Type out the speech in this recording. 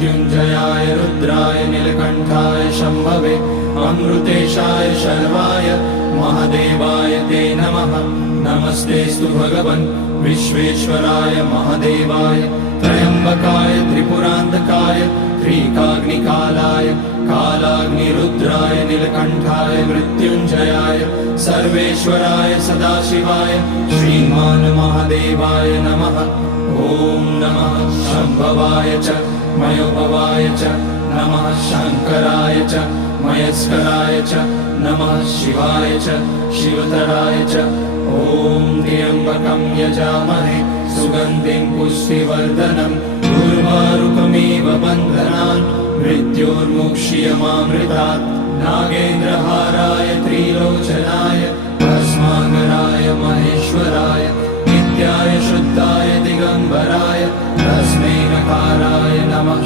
मृत्युञ्जयाय रुद्राय नीलकण्ठाय शम्भवे अमृतेशाय शर्वाय महादेवाय ते नमः। नमस्तेऽस्तु भगवन् विश्वेश्वराय महादेवाय त्र्यम्बकाय त्रिपुरान्तकाय त्रिकाग्निकालाय कालाग्निरुद्राय नीलकण्ठाय मृत्युञ्जयाय सर्वेश्वराय सदाशिवाय श्रीमान् महादेवाय नमः। ॐ नमः शम्भवाय च मयोभवाय च नमः शङ्कराय च मयस्कराय च नमः शिवाय च शिवतराय च। ॐ त्र्यम्बकं यजामहे सुगन्धिं पुष्टिवर्धनम् उर्वारुकमिव बन्धनान् मृत्योर्मुक्ष्यमामृतात्। नागेन्द्रहाराय त्रिलोचनाय भस्माकराय महेश्वराय नित्याय शुद्धाय दिगम्बराय तस्मै नकाराय नमः।